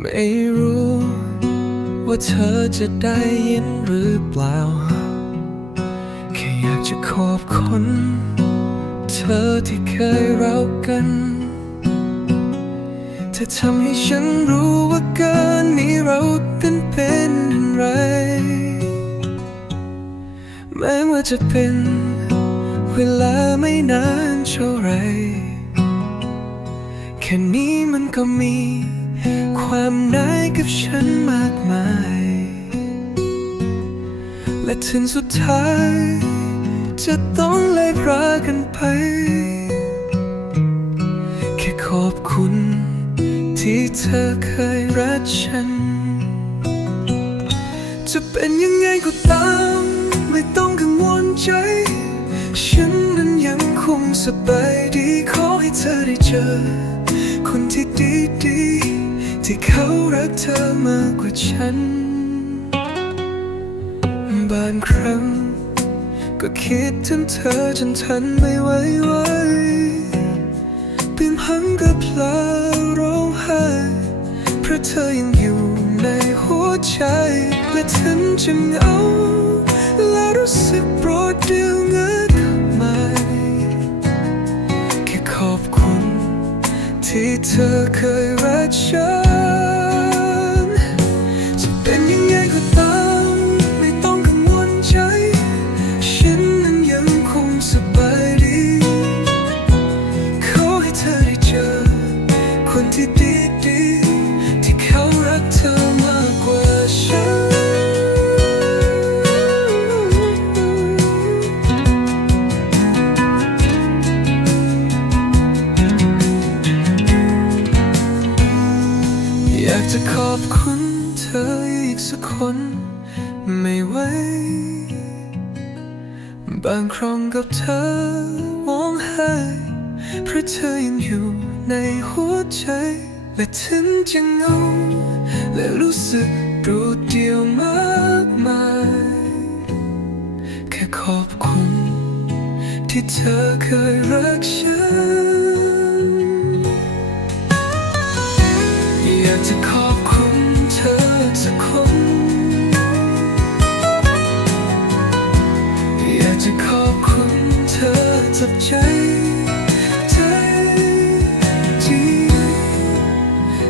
ไม่รู้ ว่าเธอจะได้ยินหรือเปล่า แค่อยากจะขอบคุณเธอที่เคยรักกันเธอทำให้ฉันรู้ว่าเกินนี้เรากันเป็นอะไร แม้ว่าจะเป็นเวลาไม่นานเท่าไรแค่นี้มันก็มี ความนายกับฉันมากมาย และถึงสุดท้าย จะต้องเลยพรากันไป แค่ขอบคุณ ที่เธอเคยรักฉัน จะเป็นยังไงก็ตาม ไม่ต้องกังวลใจ ฉันนั้นยังคงสบายดีขอให้เธอได้เจอ คนที่ดีดี ที่เขารักเธอมากกว่าฉัน บางครั้ง ก็คิดถึงเธอจนทันไม่ไหวไหวเพียงพังก็เพลาร้องไห้เพราะเธอยังอยู่ในหัวใจ และถึงจะเหงาและรู้สึกโปรดเดียวเงินไม่แค่ขอบคุณ ที่เธอเคยรักฉัน บางครั้งกับเธอร้องไห้เพราะเธอยังอยู่ในหัวใจ และถึงจะเงา และรู้สึกโดดเดี่ยวมากมาย แค่ขอบคุณ ที่เธอเคยรักฉันอยากจะขอ จะขอบคุณเธอจับใจใจจริง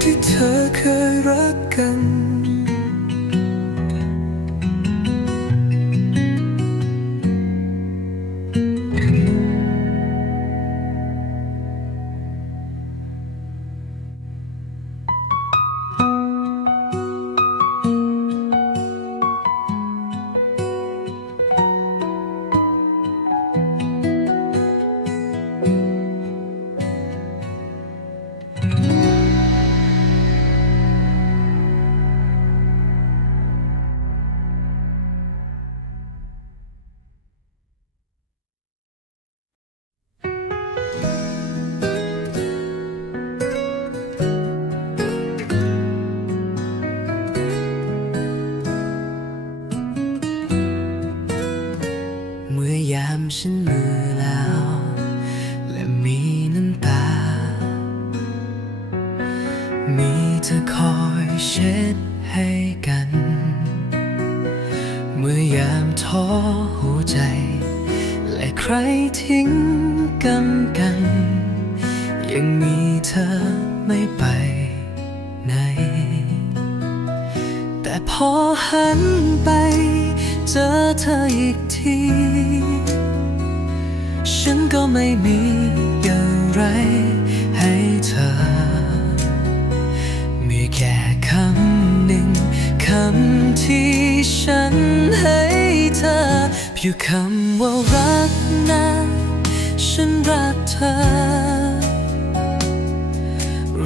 ที่เธอเคยรัก เพียงคำว่ารักนะ ฉันรักเธอ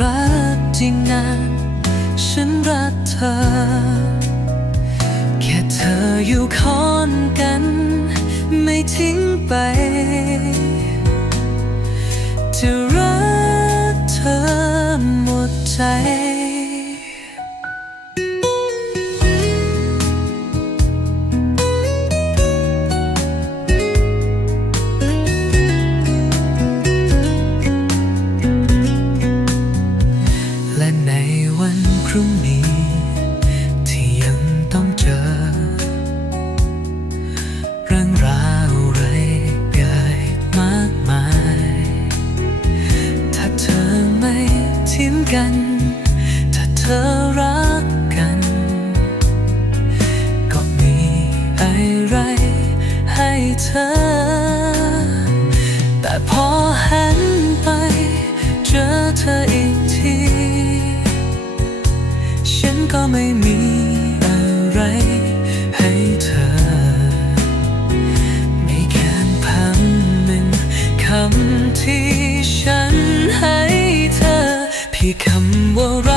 รักจริงนะ ฉันรักเธอ แค่เธออยู่ข้อนกัน ไม่ทิ้งไป จะรักเธอหมดใจ ที่ฉันให้เธอเพียงคำว่า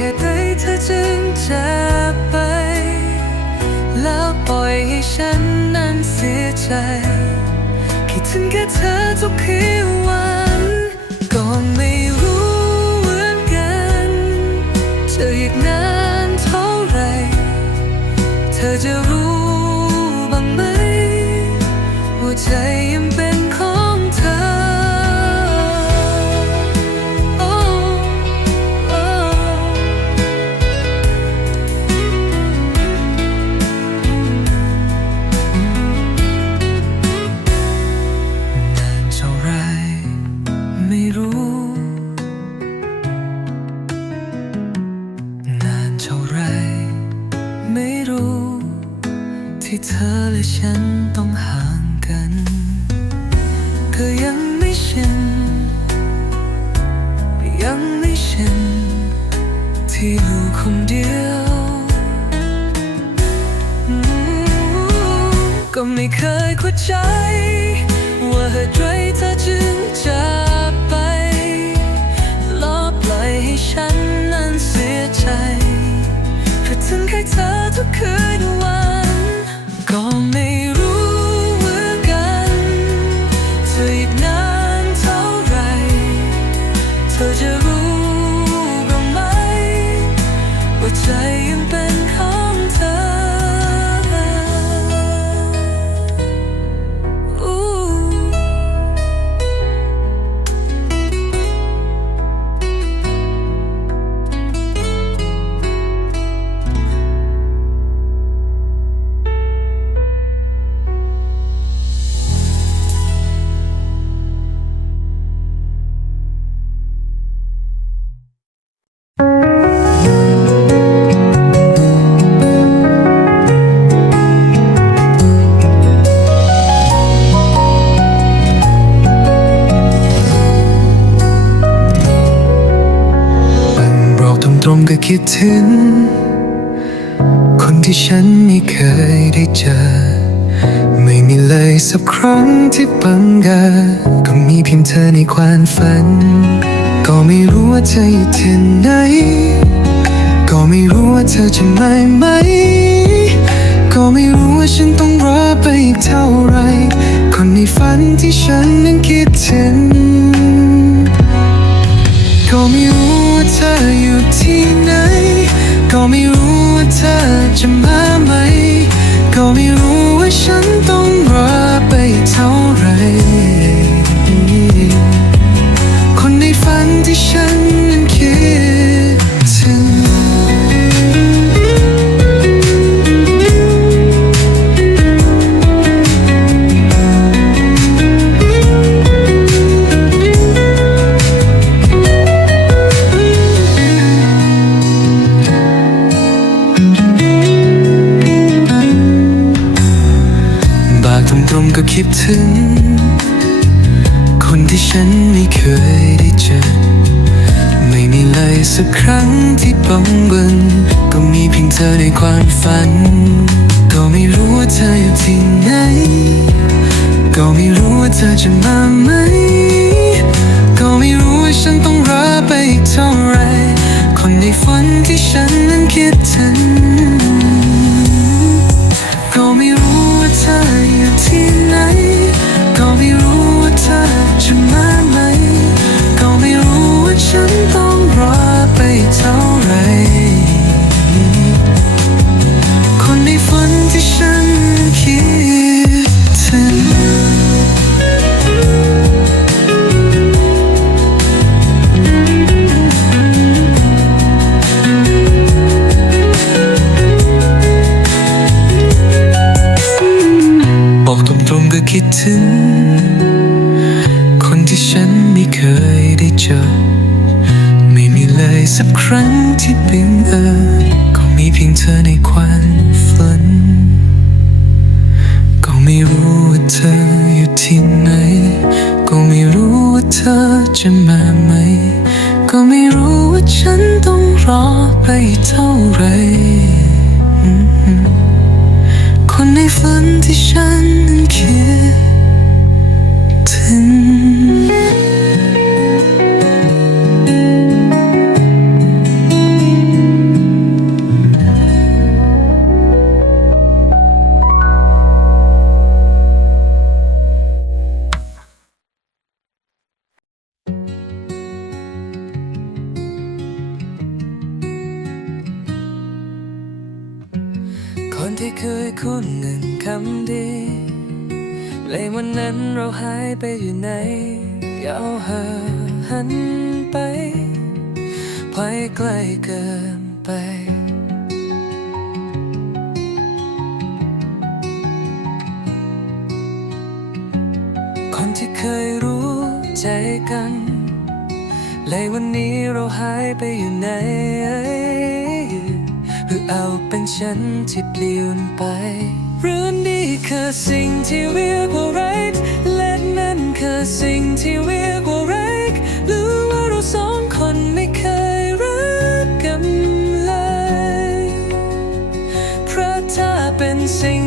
เหตุใดเธอจึงจากไป แล้วปล่อยให้ฉันนั้นเสียใจ คิดถึงแค่เธอทุกคืนวันก็ไม่รู้เหมือนกัน เธออีกนานเท่าไร เธอจะรู้บ้างไหมว่าใจ 侧脸先动好。 ถึง คนที่ฉันไม่เคยได้เจอ ไม่มีเลยสักครั้งที่บังเอิญก็มีเพียงเธอในความฝัน ก็ไม่รู้ว่าเธออยู่ที่ไหน ก็ไม่รู้ว่าเธอจะมาไหม ก็ไม่รู้ว่าฉันต้องรอไปอีกเท่าไร คนในฝันที่ฉันนั้นคิดถึง ก็ไม่รู้ว่าเธออยู่ที่ ก็ไม่รู้ว่าเธอจะมาไหม ก็ไม่รู้ บังบนก็มีเพียงเธอในความฝัน ก็ไม่รู้ว่าเธออยู่ที่ไหน ก็ไม่รู้ว่าเธอจะมาไหม ก็ไม่รู้ว่าฉันต้องรอไปอีกเท่าไหรคนในฝันที่ฉันนั้นคิดถึง ก็ไม่รู้ เคยรู้ใจกัน เลยวันนี้เราหายไปอยู่ไหนหรือเอาเป็นฉันที่เปลี่ยนไปหรือนี่คือสิ่งที่เรียกว่ารักและนั่นคือสิ่งที่เรียกว่ารักหรือว่าเราสองคนไม่เคยรักกันเลยเพราะถ้าเป็นสิ่ง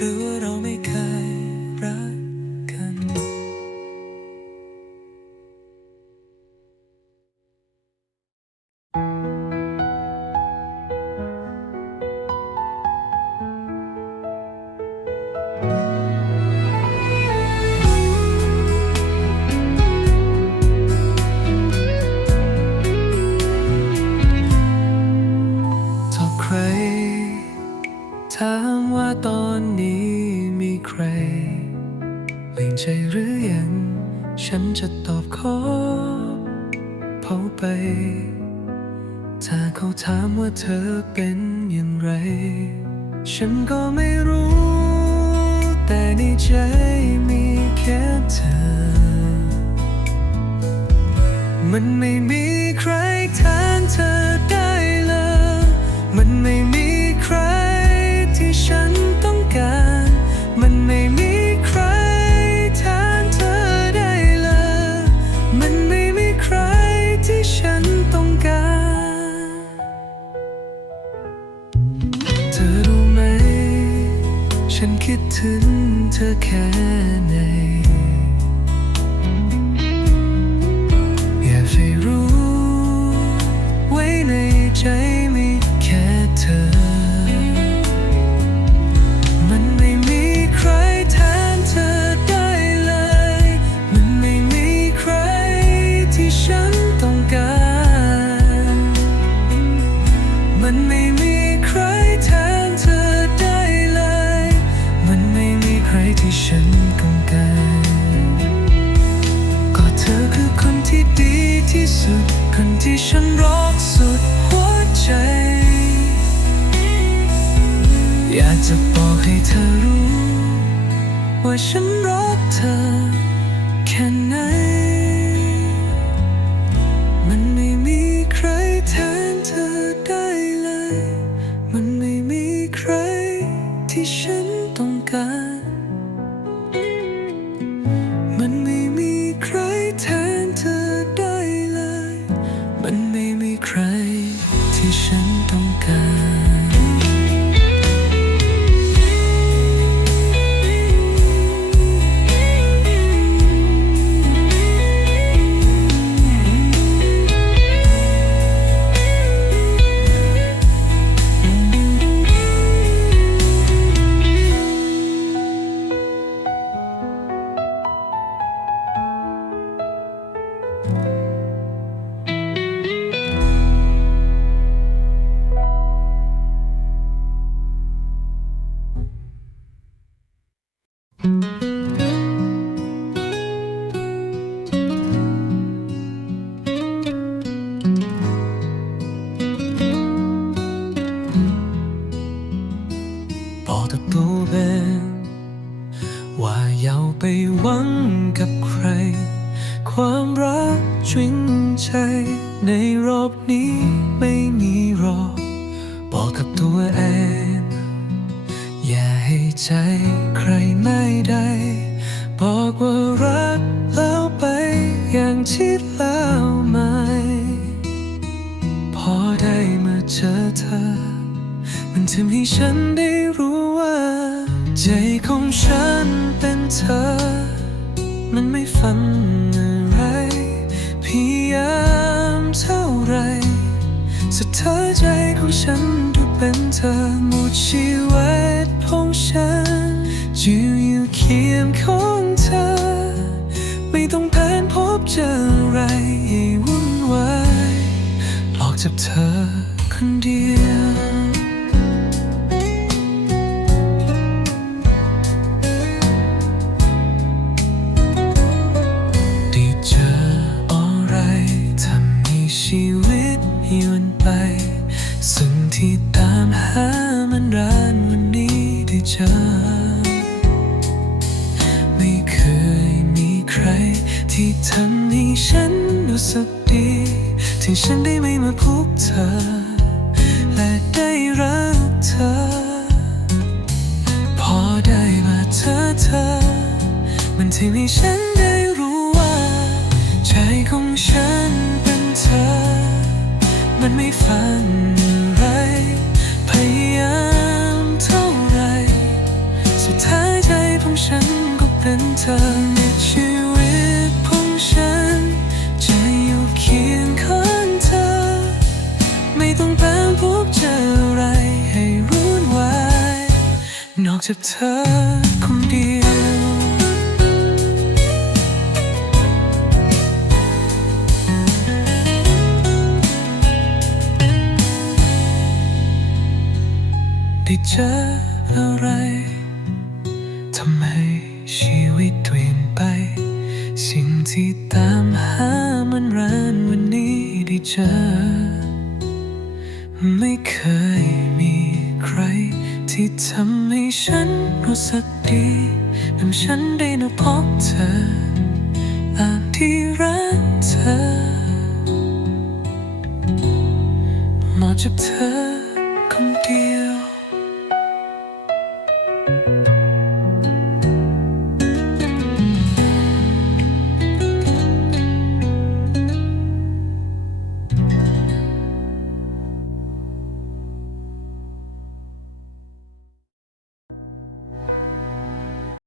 หรือว่าเขาถามว่าเธอเป็นอย่างไร ฉันก็ไม่รู้ แต่ในใจมีแค่เธอ มันไม่มีใครแทนเธอ ธอแค่ไหน อยากให้รู้ไว้ในใจ สุด คนที่ฉันรักสุดหัวใจ อยากจะบอกให้เธอรู้ ว่าฉันรักเธอแค่ไหนมัน ใจใครไม่ได้ บอกว่ารักแล้วไปอย่างที่แล้วไหม พอได้มาเจอเธอ มันทำให้ฉันได้รู้ว่า ใจของฉันเป็นเธอ มันไม่ฝันอะไรพยายามเท่าไรสุดท้ายใจของฉันดูเป็นเธอหมดชีวิต ของฉันจะอยู่เคียงของเธอ ไม่ต้องแผนพบเจออะไรให้วุ่นวายหลอกจับเธอคนเดียว มันไม่ฝันอะไร พยายามเท่าไร สุดท้ายใจของฉันก็เป็นเธอในชีวิตของฉัน จะอยู่เคียงข้างเธอ ไม่ต้องแปลพบเจออะไรให้รุ่นวายนอกจากเธอคนเดียว เจออะไร ทำให้ชีวิตเปลี่ยนไป สิ่งที่ตามหามันรันวันนี้ได้เจอ ไม่เคยมีใคร ที่ทำให้ฉันรู้สึกดีทำฉันได้นับพบเธออาจที่รักเธอนอกจากเธอ